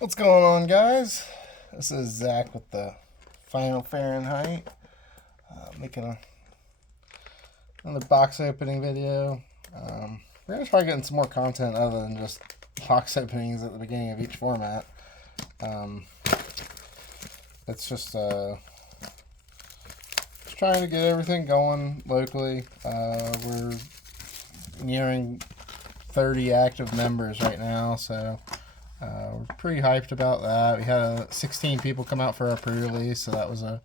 What's going on, guys? This is Zach with the Final Fahrenheit, making another box opening video. We're gonna try getting some more content other than just box openings at the beginning of each format. Um, it's just trying to get everything going locally. We're nearing 30 active members right now, so we're pretty hyped about that. We had 16 people come out for our pre-release, so that was a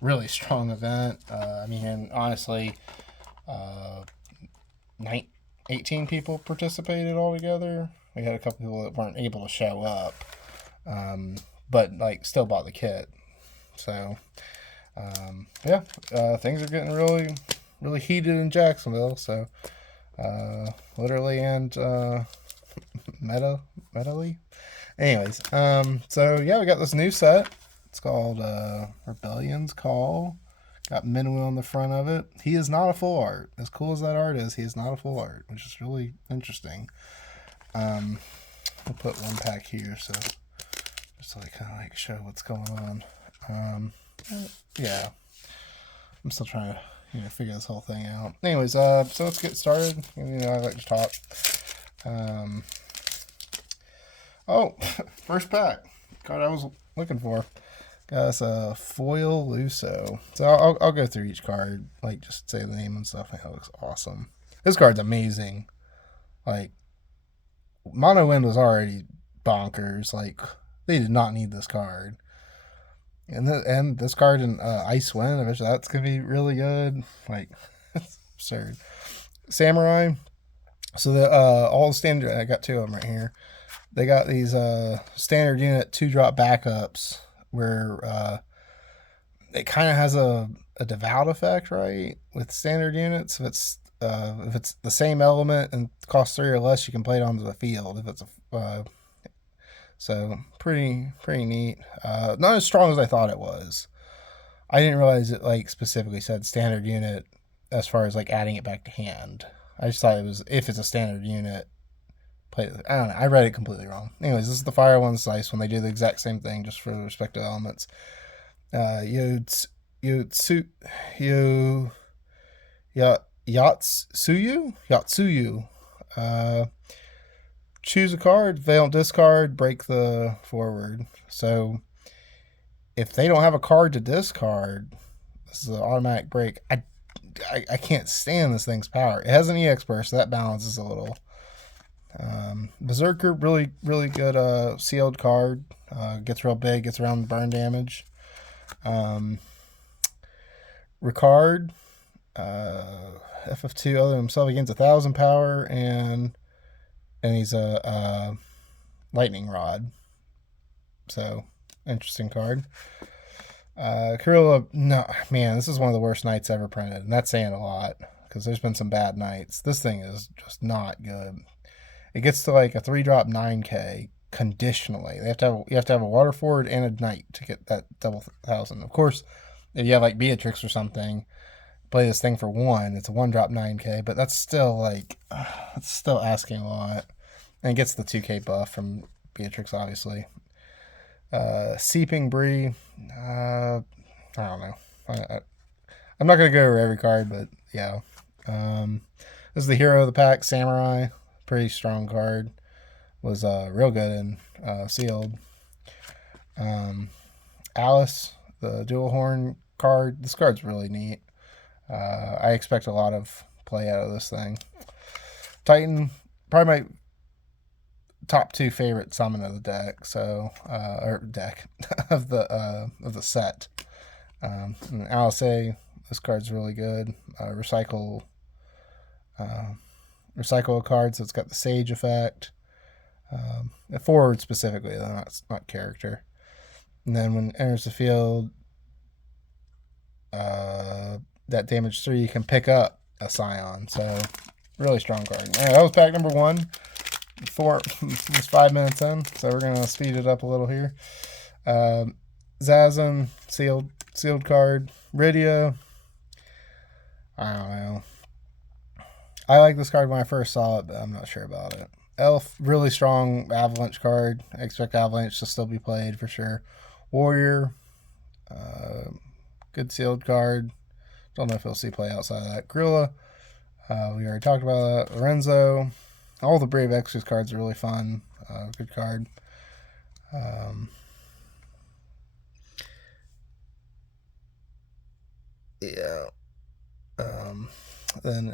really strong event. Honestly, uh, 18 people participated altogether. We had a couple people that weren't able to show up, but like still bought the kit. So things are getting really, really heated in Jacksonville. So literally and metally. Anyways, we got this new set. It's called Rebellion's Call. Got Minwoo on the front of it. He is not a full art. As cool as that art is, he is not a full art, which is really interesting. I'll put one pack here, so just to kind of show what's going on. Yeah, I'm still trying to figure this whole thing out. Anyways, so let's get started. I like to talk. First pack. Card I was looking for. Got us a foil Luso. So I'll go through each card, just say the name and stuff. It looks awesome. This card's amazing. Mono Wind was already bonkers. They did not need this card. And this card in Ice Wind, eventually that's gonna be really good. It's absurd. Samurai. So all the standard. I got two of them right here. They got these standard unit 2-drop backups where it kind of has a devout effect, right? With standard units, if it's the same element and costs 3 or less, you can play it onto the field. If it's so pretty neat. Not as strong as I thought it was. I didn't realize it specifically said standard unit as far as adding it back to hand. I just thought it was if it's a standard unit. I don't know. I read it completely wrong. Anyways, this is the fire one, the ice one. They do the exact same thing, just for the respective elements. Yatsuyu. Choose a card. If they don't discard, break the forward. So if they don't have a card to discard, this is an automatic break. I can't stand this thing's power. It has an EX burst, so that balances a little. Berserker, really, really good sealed card. Gets real big, gets around the burn damage. Ricard, FF2, other than himself, he gains 1,000 power, and he's a lightning rod. So, interesting card. Kurilla, no, man, this is one of the worst knights ever printed, and that's saying a lot, because there's been some bad knights. This thing is just not good. It gets to a 3-drop 9K conditionally. You have to have a water forward and a knight to get that double 1,000. Of course, if you have Beatrix or something, play this thing for 1. It's a 1-drop 9K, but that's still it's still asking a lot. And it gets the 2K buff from Beatrix, obviously. Seeping Bree. I don't know. I'm not gonna go over every card, but yeah. This is the hero of the pack, Samurai. Pretty strong card. Was real good in sealed. Alice, the dual horn card. This card's really neat. I expect a lot of play out of this thing. Titan, probably my top 2 favorite summon of the deck. So or deck of the set. Alice, this card's really good. Recycle a card, so it's got the Sage effect. Forward specifically, though, not character. And then when it enters the field, that damage 3, you can pick up a Scion. So, really strong card. Anyway, that was pack number 1. It's 5 minutes in, so we're going to speed it up a little here. Zazan, sealed card. Rydia, I don't know. I like this card when I first saw it, but I'm not sure about it. Elf, really strong Avalanche card. I expect Avalanche to still be played for sure. Warrior, good sealed card. Don't know if he'll see play outside of that. Gorilla, we already talked about that. Lorenzo, all the Brave Extras cards are really fun. Good card. Yeah. Then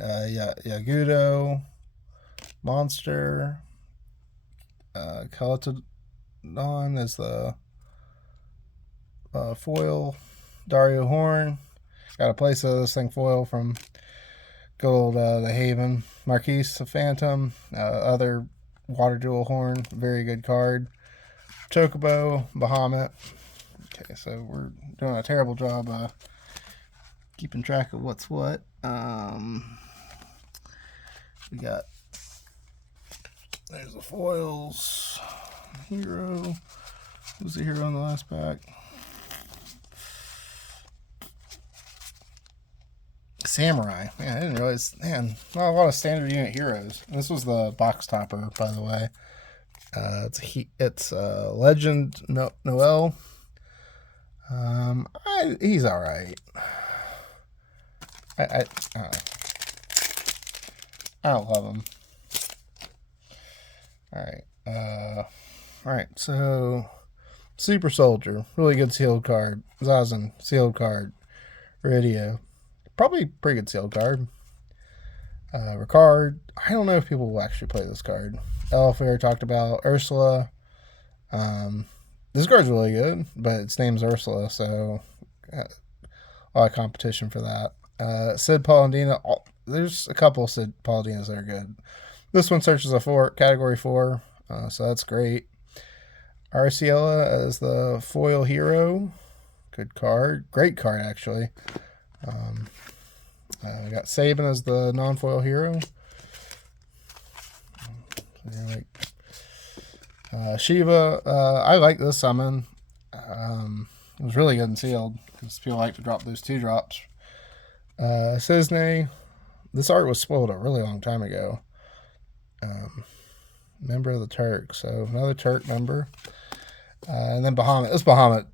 Yagudo, Monster, Calatodon is the foil. Dario Horn. Got a place of this thing foil from good old the Haven. Marquise, the Phantom. Other Water Jewel Horn. Very good card. Chocobo, Bahamut. Okay, so we're doing a terrible job keeping track of what's what. We got, there's the foils. Hero. Who's the hero in the last pack? Samurai. Man, I didn't realize. Man, not a lot of standard unit heroes. This was the box topper, by the way. It's Legend Noel. He's all right. I don't love him. All right. So, Super Soldier, really good sealed card. Zazen, sealed card. Radio, probably pretty good sealed card. Ricard, I don't know if people will actually play this card. Elf, we already talked about. Ursula, this card's really good, but its name's Ursula, so a lot of competition for that. Sid Paladina, there's a couple of Sid Paladinas that are good. This one searches a category 4, so that's great. Arciela as the foil hero, good card, great card actually. We got Sabin as the non-foil hero. Shiva, I like this summon. It was really good and sealed because people like to drop those 2-drops. Cisne, this art was spoiled a really long time ago. Member of the Turk, so another Turk member. And then Bahamut. This Bahamut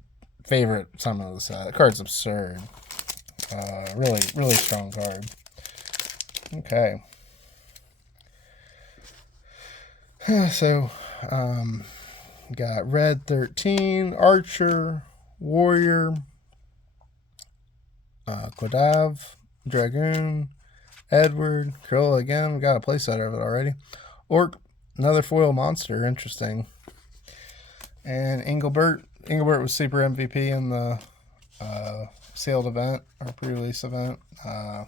favorite summon of the set. The card's absurd. Really, really strong card. Okay. So, got Red 13, Archer, Warrior, Quadav, Dragoon, Edward, Krill again. We got a playset of it already. Orc, another foil monster. Interesting. And Engelbert. Engelbert was super MVP in the sealed event or pre-release event. I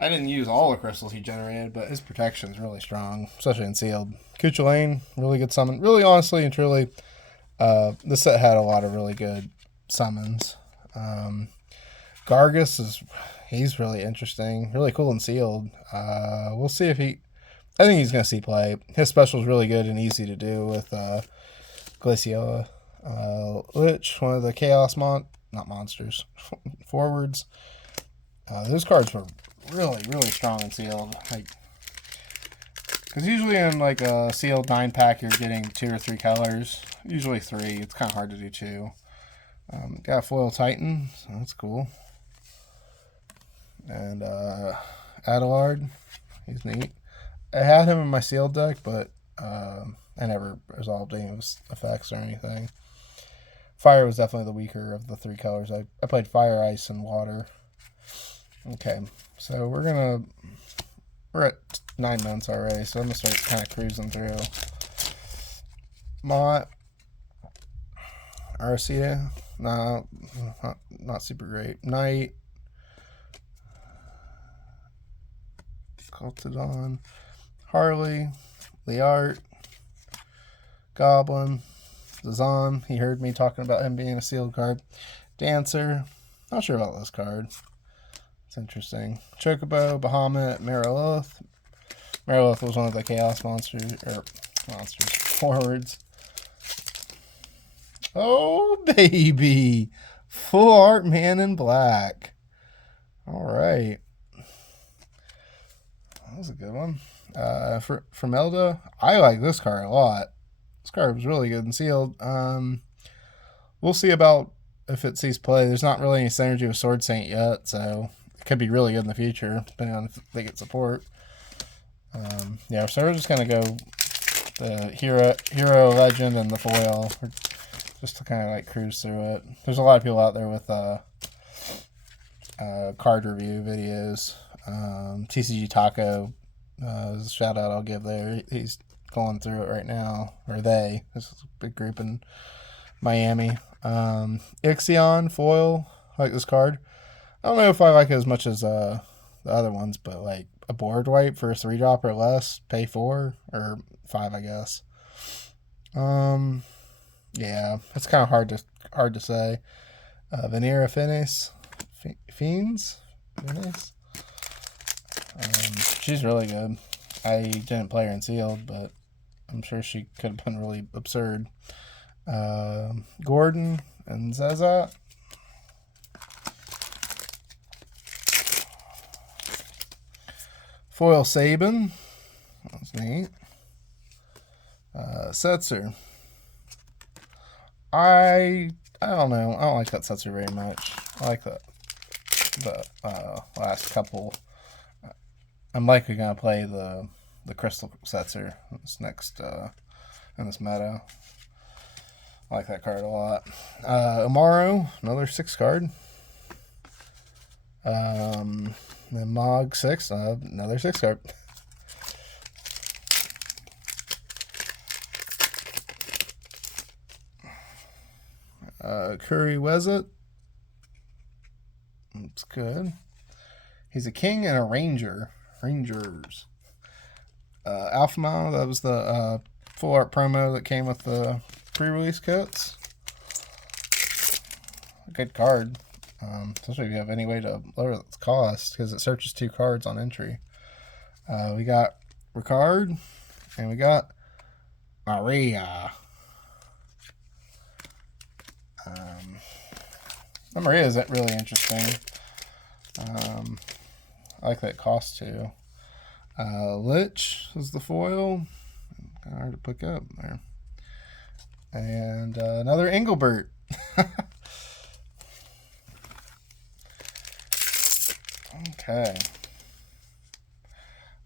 didn't use all the crystals he generated, but his protection is really strong, especially in sealed. Kuchulain, really good summon. Really, honestly and truly, this set had a lot of really good summons. Gargus he's really interesting, really cool and sealed. We'll see if I think he's going to see play. His special is really good and easy to do with Glaciola. Lich, one of the Chaos not monsters, forwards. Those cards were really, really strong and sealed. Because usually in like a sealed 9-pack, you're getting 2 or 3 colors. Usually 3. It's kind of hard to do 2. Got Foil Titan, so that's cool. And Adelard, he's neat. I had him in my sealed deck, but I never resolved any of his effects or anything. Fire was definitely the weaker of the 3 colors. I played Fire, Ice, and Water. Okay, so we're at 9 minutes already, so I'm going to start kind of cruising through. Mott, Arcia, no, not super great. Knight, Caltodon, Harley, Liart, Goblin, Zazan. He heard me talking about him being a sealed card. Dancer, not sure about this card. It's interesting. Chocobo, Bahamut, Marilith. Marilith was one of the Chaos monsters, forwards. Oh, baby! Full art man in black. All right. That was a good one. From Elda, I like this card a lot. This card was really good and sealed. We'll see about if it sees play. There's not really any synergy with Sword Saint yet, so it could be really good in the future, depending on if they get support. Yeah, so we're just gonna go the hero, legend, and the foil, just to kind of like cruise through it. There's a lot of people out there with card review videos. TCG Taco, shout out I'll give there. He's going through it right now, or they. This is a big group in Miami. Ixion foil, I like this card. I don't know if I like it as much as the other ones, but like a board wipe for a 3-drop or less, pay 4 or 5, I guess. Yeah, it's kind of hard to say. Vanera Fiends. She's really good. I didn't play her in sealed, but I'm sure she could have been really absurd. Gordon and Zezat. Foil Sabin. That's neat. Setzer. I don't know. I don't like that Setzer very much. I like the last couple. I'm likely gonna play the Crystal Setzer this next in this meta. I like that card a lot. Amaro, another 6 card. The Mog 6, another 6 card. Curry Wezit. It's good. He's a king and a ranger. Rangers. Alpha Mile, that was the full art promo that came with the pre-release kits. A good card. Especially if you have any way to lower its cost, because it searches 2 cards on entry. We got Ricard, and we got Maria. Maria is really interesting. I like that cost too. Lich is the foil. Kind of hard to pick up there. And another Engelbert. Okay.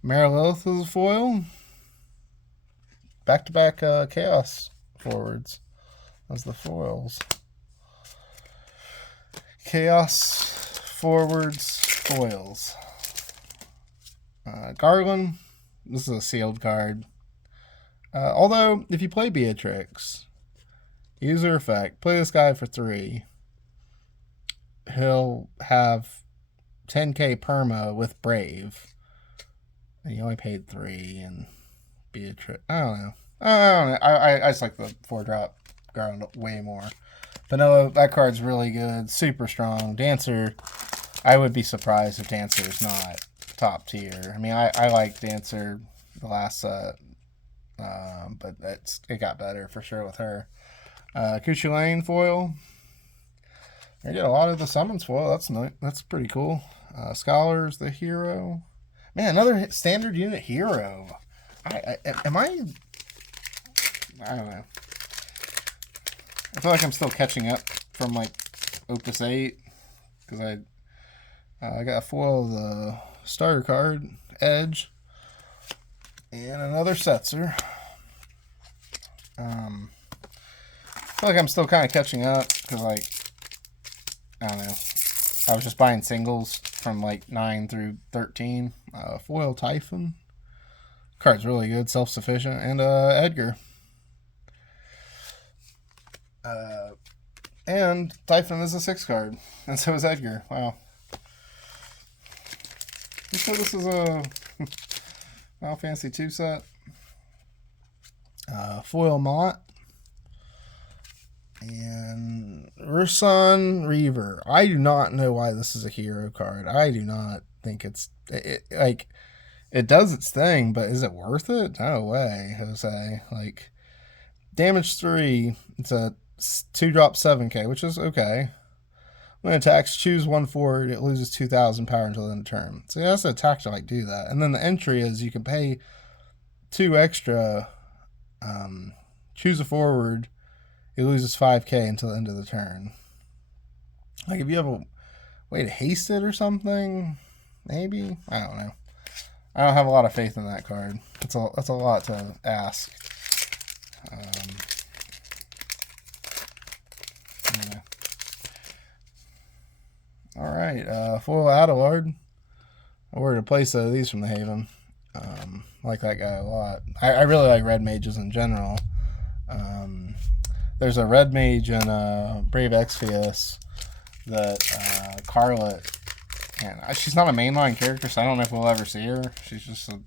Marilith is a foil. Back-to-back Chaos forwards as the foils. Chaos forwards foils. Garland. This is a sealed card. Although, if you play Beatrix, user effect, play this guy for 3. He'll have 10k perma with Brave. And you only paid 3 and Beatrix. I don't know. I just like the 4-drop Garland way more. But no, that card's really good. Super strong. Dancer, I would be surprised if Dancer is not top tier. I mean, I like Dancer the last set. But it got better for sure with her. Cuchulain foil. You get a lot of the summons foil. That's pretty cool. Scholar's the hero. Man, another standard unit hero. I don't know. I feel like I'm still catching up from like Opus 8 because I got a foil of the starter card Edge and another Setzer. I feel like I'm still kind of catching up because like I don't know. I was just buying singles from like 9 through 13. Foil Typhon. Card's really good, self-sufficient, and Edgar. And Typhon is a 6 card, and so is Edgar. Wow. So this is a Final Fantasy 2 set. Foil Mott. And Urson Reaver. I do not know why this is a hero card. I do not think it does its thing, but is it worth it? No way, Jose. Like, damage 3, it's a 2-drop 7k, which is okay. When it attacks, choose 1 forward, it loses 2,000 power until the end of turn. So yeah, that's an attack to like do that. And then the entry is you can pay 2 extra, choose a forward, he loses 5k until the end of the turn. Like, if you have a way to haste it or something, maybe? I don't know. I don't have a lot of faith in that card. That's a lot to ask. Yeah. Alright, foil Adelard. I ordered a place of these from the Haven. I like that guy a lot. I really like red mages in general. There's a red mage in Brave Exvius that Carlet can't. She's not a mainline character, so I don't know if we'll ever see her. She's just a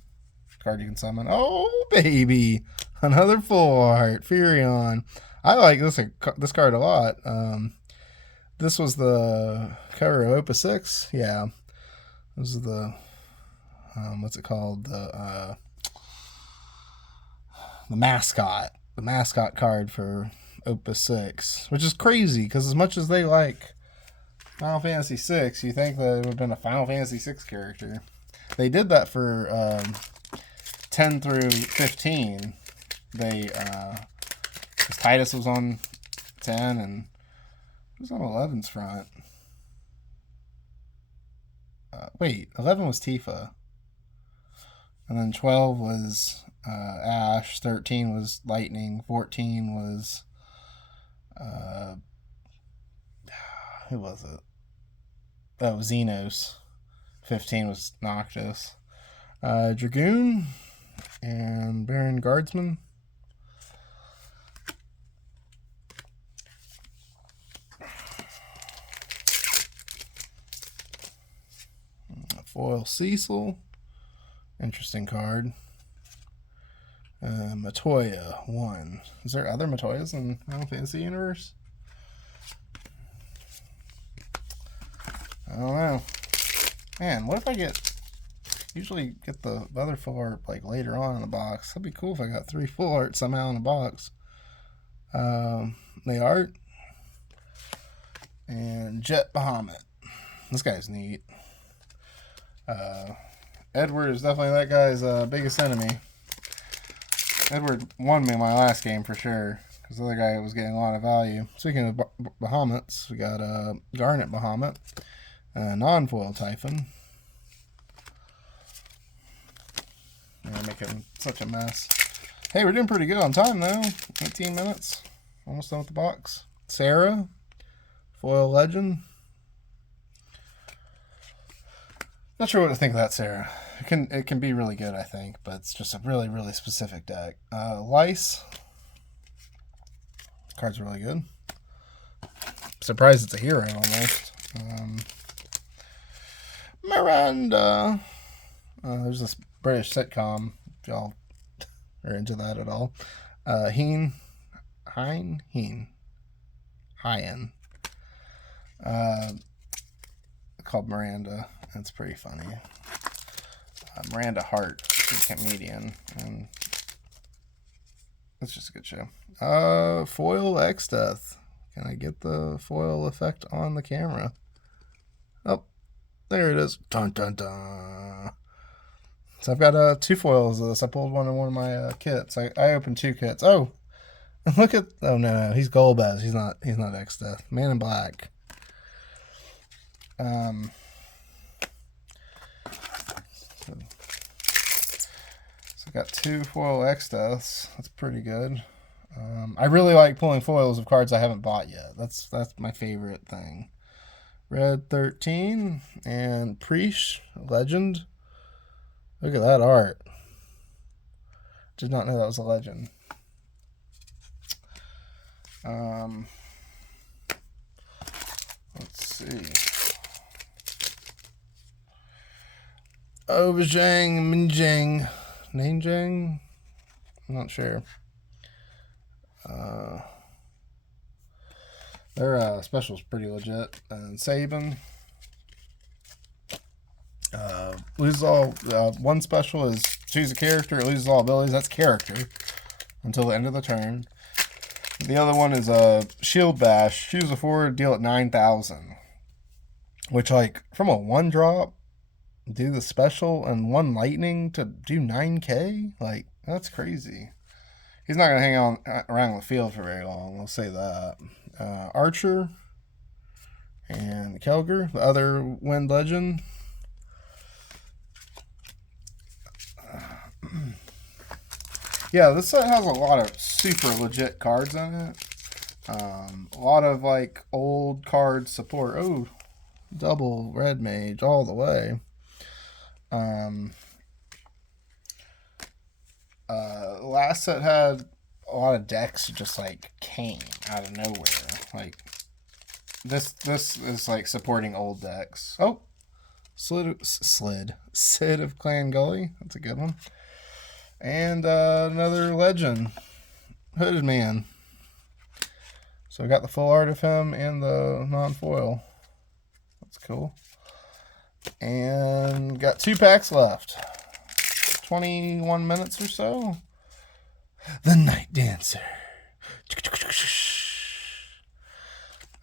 card you can summon. Oh, baby! Another full art. Furion. I like this card a lot. This was the cover of Opus 6. Yeah. This is the, what's it called? The mascot. The mascot card for Opus 6. Which is crazy, because as much as they like Final Fantasy 6, you think that it would have been a Final Fantasy 6 character. They did that for 10 through 15. They, because Titus was on 10, and it was on 11's front. Wait, 11 was Tifa. And then 12 was Ash. 13 was Lightning. 14 was... who was it? That was Xenos. 15 was Noctis. Dragoon. And Baron Guardsman. Foil Cecil. Interesting card. Matoya 1. Is there other Matoyas in Final Fantasy universe? I don't know. Man, what if I usually get the other full art like later on in the box? That'd be cool if I got 3 full art somehow in the box. The art. And Jet Bahamut. This guy's neat. Edward is definitely that guy's biggest enemy. Edward won me my last game for sure, because the other guy was getting a lot of value. Speaking of Bahamuts, we got Garnet Bahamut, non-foil Typhon. I'm making such a mess. Hey, we're doing pretty good on time though. 18 minutes. Almost done with the box. Sarah, foil Legend. Not sure what to think of that, Sarah. It can be really good, I think, but it's just a really, really specific deck. Lice. Card's really good. Surprised it's a hero almost. Miranda. There's this British sitcom, if y'all are into that at all. Hien. Called Miranda. That's pretty funny. Miranda Hart, she's a comedian, and it's just a good show. Foil X-Death. Can I get the foil effect on the camera? Oh, there it is. Dun dun dun. So I've got 2 foils of this. I pulled one in one of my kits. I opened 2 kits. Oh, look at... Oh, no. He's Golbez. He's not X-Death. Man in Black. So I got 2 foil X-Deaths. That's pretty good. I really like pulling foils of cards I haven't bought yet. That's my favorite thing. Red 13 and Preesh Legend. Look at that art. Did not know that was a legend. Let's see. Ovajang, Minjang, Nanjang. I'm not sure. Their special's pretty legit. And Sabin. Loses all. One special is choose a character. It loses all abilities. That's character until the end of the turn. The other one is a Shield Bash. Choose a forward, deal at 9,000. Which, like, from a 1-drop, do the special, and 1 lightning to do 9k? Like, That's crazy. He's not going to hang on around the field for very long. We'll say that. Archer and Kelger, the other Wind Legend. Yeah, this set has a lot of super legit cards in it. A lot of like old card support. Oh, double red mage all the way. Last set had a lot of decks just like came out of nowhere. Like this is like supporting old decks. Oh, Sid of Clan Gully. That's a good one. And another legend, Hooded Man. So I got the full art of him and the non-foil. That's cool. And got 2 packs left. 21 minutes or so. The Night Dancer.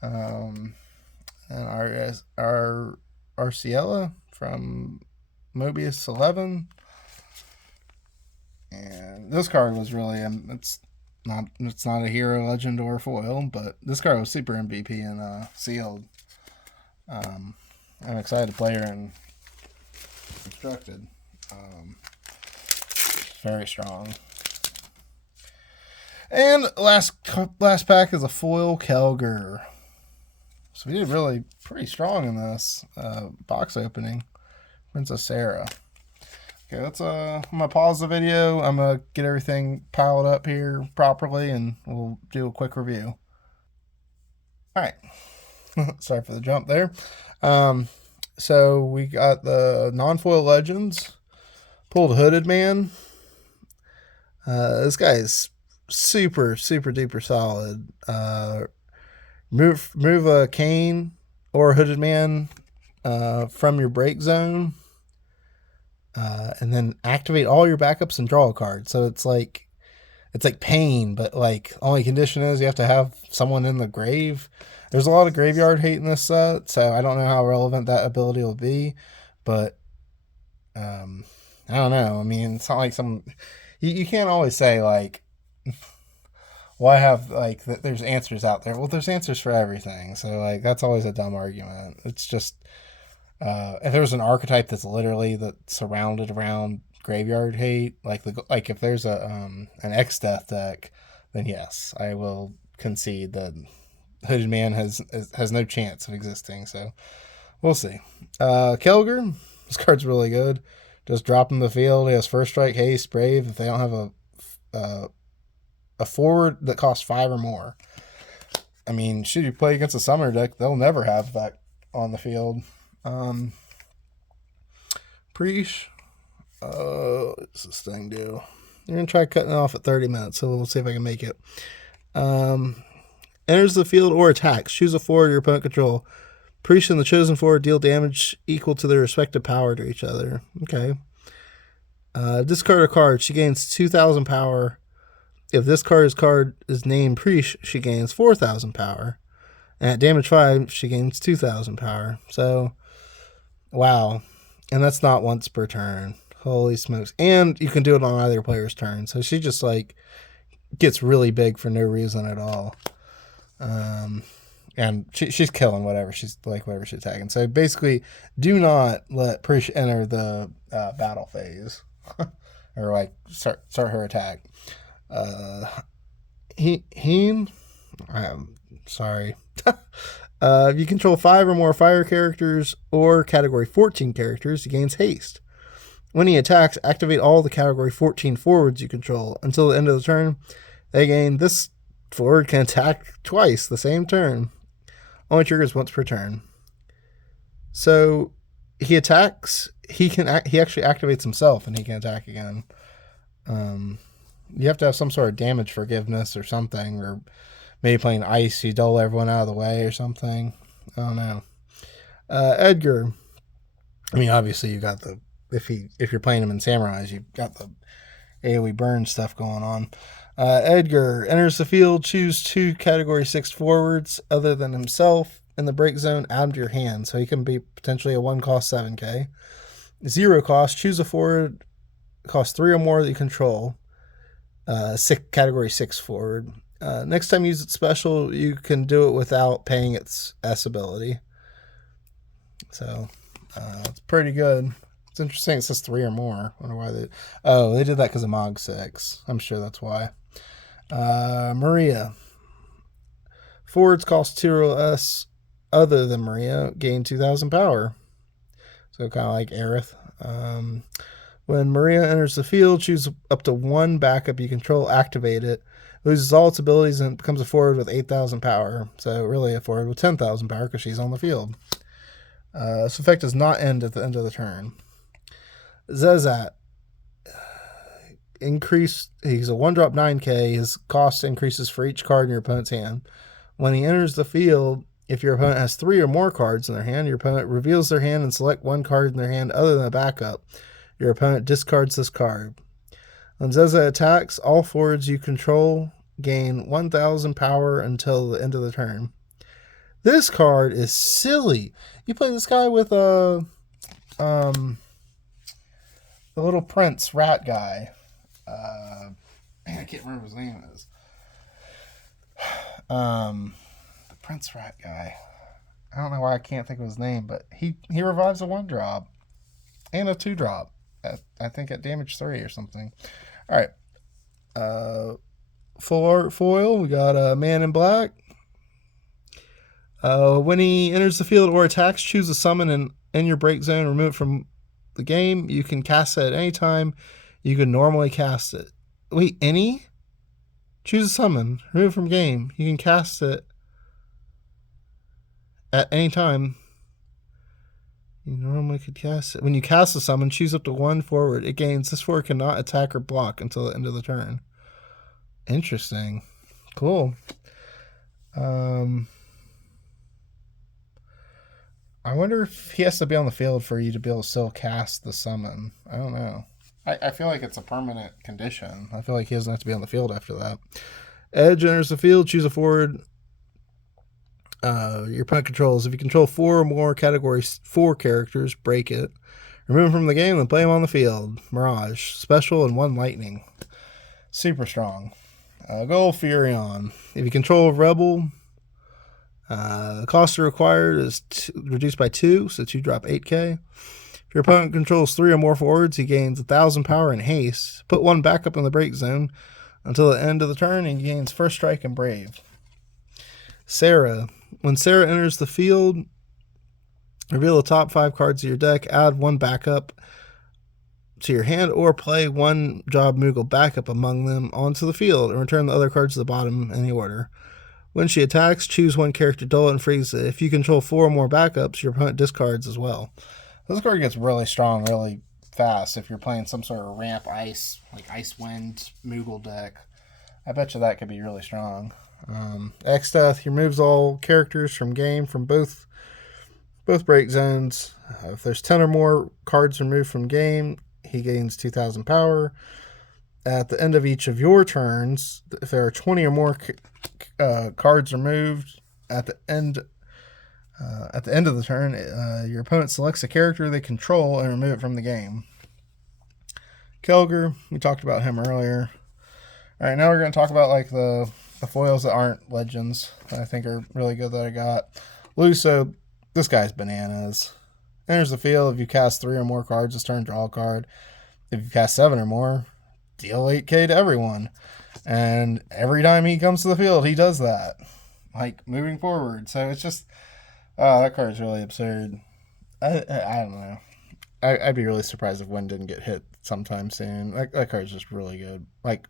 And our Arciella from Mobius 11. And this card was really it's not a hero, legend, or foil, but this card was super MVP and sealed. I'm excited to play her in constructed. Very strong. And last pack is a foil Kelger. So we did really pretty strong in this box opening. Princess Sarah. Okay, I'm gonna pause the video. I'm gonna get everything piled up here properly, and we'll do a quick review. All right. Sorry for the jump there. So we got the non-foil legends. Pulled Hooded Man. This guy is super duper solid. Move a Kane or Hooded Man from your break zone. And then activate all your backups and draw a card. So it's like pain, but like only condition is you have to have someone in the grave. There's a lot of graveyard hate in this set, so I don't know how relevant that ability will be, but I don't know. I mean, it's not like you can't always say like, well, I have like there's answers out there. Well, there's answers for everything, so like that's always a dumb argument. It's just if there's an archetype that's literally surrounded around graveyard hate, like if there's an X Death deck, then yes, I will concede that Hooded Man has no chance of existing. So we'll see. Kelger, this card's really good. Just drop him in the field. He has first strike, haste, brave. If they don't have a forward that costs 5 or more, I mean, should you play against a summoner deck, they'll never have that on the field. Preach. What's this thing do? You're gonna try cutting it off at 30 minutes, so we'll see if I can make it. Enters the field or attacks. Choose a forward your opponent control. Preach and the chosen forward deal damage equal to their respective power to each other. Okay. Discard a card. She gains 2,000 power. If this card is named Preach, she gains 4,000 power. And at damage 5, she gains 2,000 power. So, wow. And that's not once per turn. Holy smokes. And you can do it on either player's turn. So she just like gets really big for no reason at all. And she's killing whatever she's attacking. So basically, do not let Preach enter the battle phase. Or like start her attack. I'm sorry. If you control 5 or more fire characters or category 14 characters, he gains haste. When he attacks, activate all the category 14 forwards you control. Until the end of the turn, they gain this forward can attack twice the same turn. Only triggers once per turn. So he attacks. He actually activates himself and he can attack again. You have to have some sort of damage forgiveness or something, or maybe playing ice, you dull everyone out of the way or something. I don't know. Edgar. I mean, obviously you got if you're playing him in Samurais, you've got the AoE burn stuff going on. Edgar enters the field, choose 2 category 6 forwards other than himself in the break zone, add them to your hand. So he can be potentially a 1 cost 7k. 0 cost, choose a forward, cost 3 or more that you control. Category 6 forward. Next time you use it special, you can do it without paying its S ability. So it's pretty good. It's interesting. It says 3 or more. I wonder why they. Oh, they did that because of Mog 6. I'm sure that's why. Maria. Forwards cost 2 or less other than Maria gain 2,000 power. So kind of like Aerith. When Maria enters the field, choose up to 1 backup you control, activate it, loses all its abilities, and becomes a forward with 8,000 power. So really a forward with 10,000 power because she's on the field. This effect does not end at the end of the turn. Zezat. He's a 1-drop 9k. His cost increases for each card in your opponent's hand. When he enters the field, if your opponent has 3 or more cards in their hand, your opponent reveals their hand and select 1 card in their hand other than a backup. Your opponent discards this card. When Zezat attacks, all forwards you control gain 1,000 power until the end of the turn. This card is silly. You play this guy with the little prince rat guy. I can't remember what his name is. The prince rat guy. I don't know why I can't think of his name, but he revives a 1-drop and a 2-drop. I think at damage 3 or something. All right. Full art foil. We got a Man in Black. When he enters the field or attacks, choose a summon in your break zone. Remove it from the game. You can cast it at any time. You can normally cast it. Wait, any? Choose a summon. Remove it from game. You can cast it at any time. You normally could cast it. When you cast a summon, choose up to 1 forward. It gains this forward cannot attack or block until the end of the turn. Interesting. Cool. I wonder if he has to be on the field for you to be able to still cast the summon. I don't know. I feel like it's a permanent condition. I feel like he doesn't have to be on the field after that. Edge enters the field. Choose a forward. Your opponent controls. If you control 4 or more category 4 characters, break it. Remove them from the game and play them on the field. Mirage. Special and 1 lightning. Super strong. Gold Furion. If you control a rebel, the cost required is reduced by 2, so 2 drop 8k. If your opponent controls 3 or more forwards, he gains 1,000 power and haste. Put 1 backup in the break zone until the end of the turn, and he gains first strike and brave. Sarah. When Sarah enters the field, reveal the top 5 cards of your deck, add 1 backup to your hand, or play 1 job Moogle backup among them onto the field, and return the other cards to the bottom in any order. When she attacks, choose 1 character, dull it, and freeze it. If you control 4 or more backups, your opponent discards as well. This card gets really strong really fast if you're playing some sort of ramp ice, like Icewind Moogle deck. I bet you that could be really strong. X-Death, he removes all characters from game from both break zones. If there's 10 or more cards removed from game, he gains 2,000 power. At the end of each of your turns, if there are 20 or more cards removed at the end of the turn, your opponent selects a character they control and remove it from the game. Kelger, we talked about him earlier. All right, now we're going to talk about like the foils that aren't legends that I think are really good that I got. Luso, this guy's bananas. Enters the field. If you cast 3 or more cards this turn, draw a card. If you cast 7 or more, deal 8k to everyone. And every time he comes to the field, he does that. Like, moving forward. So it's just, that card's really absurd. I don't know. I'd be really surprised if one didn't get hit sometime soon. That card's just really good. Like,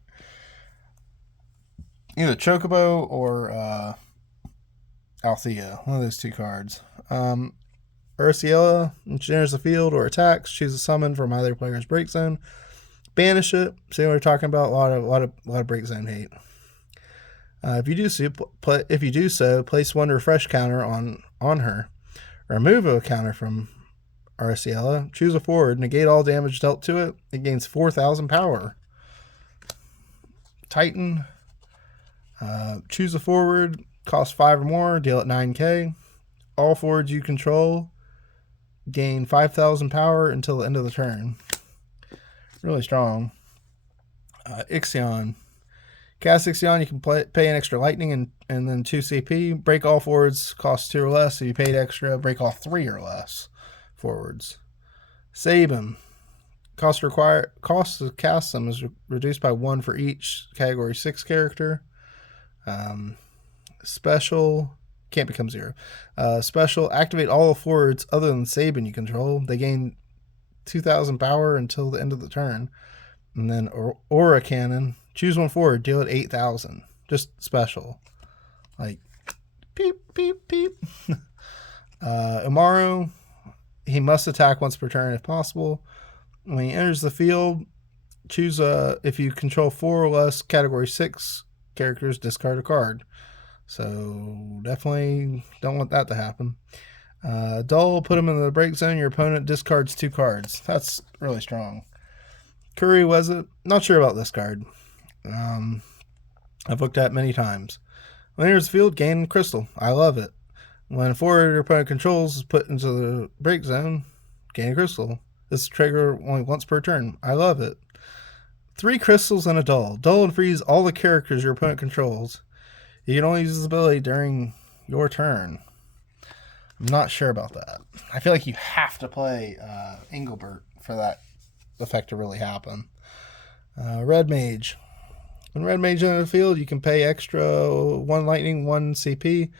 either Chocobo or Althea. One of those 2 cards. Ursiella, when she enters the field or attacks, choose a summon from either player's break zone. Banish it. See what we're talking about? A lot of break zone hate. If you do so, place 1 refresh counter on her. Remove a counter from Ursiella. Choose a forward. Negate all damage dealt to it. It gains 4,000 power. Titan. Choose a forward. Cost 5 or more. Deal at 9k. All forwards you control gain 5,000 power until the end of the turn. Really strong. Ixion. Cast 60 on, you can pay an extra lightning and then 2 CP. Break all forwards cost 2 or less. So you paid extra, break all 3 or less forwards. Sabin. Cost to cast them is reduced by 1 for each category 6 character. Special can't become 0. Special, activate all the forwards other than Sabin you control. They gain 2,000 power until the end of the turn. And then Aura Cannon. Choose one forward, deal it 8,000. Just special. Like, peep, peep, peep. Umaru, he must attack once per turn if possible. When he enters the field, choose if you control 4 or less category 6 characters, discard a card. So definitely don't want that to happen. Dull, put him in the break zone. Your opponent discards 2 cards. That's really strong. Curry was it? Not sure about this card. I've looked at it many times. When it enters the field, gain crystal. I love it. When a forward your opponent controls is put into the break zone, gain a crystal. This trigger only once per turn. I love it. 3 crystals and a dull. Dull and freeze all the characters your opponent controls. You can only use this ability during your turn. I'm not sure about that. I feel like you have to play Engelbert for that effect to really happen. Red Mage. When Red Mage enters the field, you can pay extra 1 lightning, 1 CP.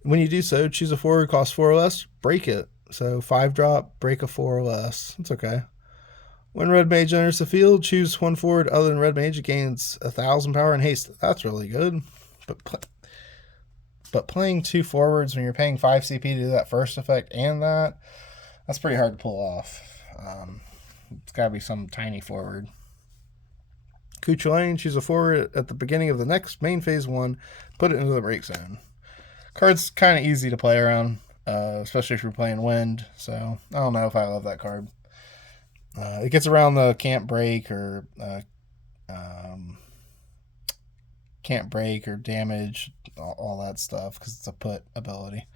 When you do so, choose a forward, cost 4 or less, break it. So 5 drop, break a 4 or less. It's okay. When Red Mage enters the field, choose one forward other than Red Mage. It gains 1,000 power and haste. That's really good. But playing 2 forwards when you're paying 5 CP to do that first effect and that's pretty hard to pull off. It's got to be some tiny forward. Kuchulain, choose a forward at the beginning of the next main phase 1. Put it into the break zone. Card's kind of easy to play around, especially if you're playing Wind. So I don't know if I love that card. It gets around the can't break or damage, all that stuff, because it's a put ability.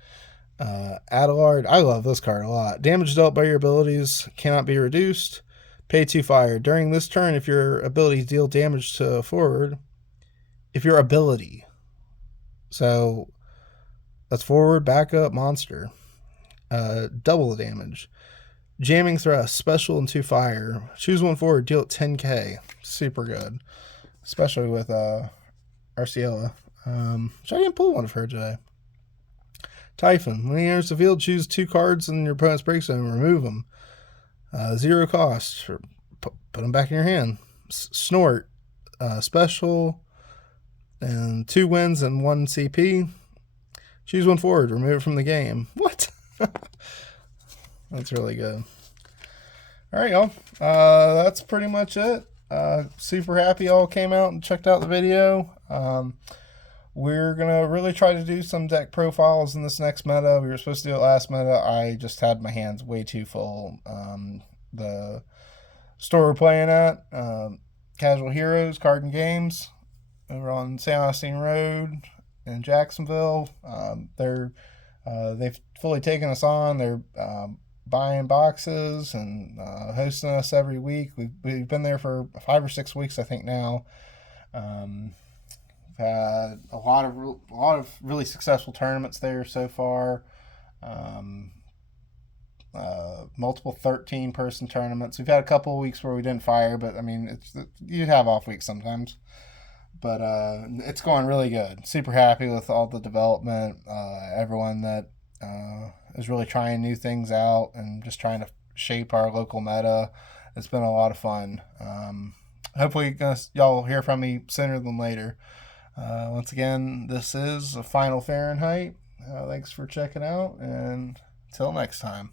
Adelard, I love this card a lot. Damage dealt by your abilities cannot be reduced. Pay 2 fire. During this turn, if your abilities deal damage to a forward, so that's forward, backup, monster, double the damage. Jamming Thrust, special and 2 fire. Choose one forward, deal it 10k. Super good, especially with Arceola. Which I didn't pull one of her today. Typhon, when he enters the field, choose 2 cards in your opponent's break zone and remove them. 0 cost. Put them back in your hand. Snort, special, and 2 wins and 1 CP. Choose one forward, remove it from the game. What? That's really good. All right, y'all. That's pretty much it. Super happy y'all came out and checked out the video. We're going to really try to do some deck profiles in this next meta. We were supposed to do it last meta. I just had my hands way too full. The store we're playing at, Casual Heroes, Card and Games, over on St. Augustine Road in Jacksonville. They've fully taken us on. They're buying boxes and hosting us every week. We've been there for 5 or 6 weeks, I think now. We've had a lot of really successful tournaments there so far. Multiple 13-person tournaments. We've had a couple of weeks where we didn't fire, but I mean, you have off weeks sometimes. But it's going really good. Super happy with all the development. Everyone that is really trying new things out and just trying to shape our local meta. It's been a lot of fun. Hopefully y'all will hear from me sooner than later. Once again, this is a Final Fahrenheit. Thanks for checking out, and until next time.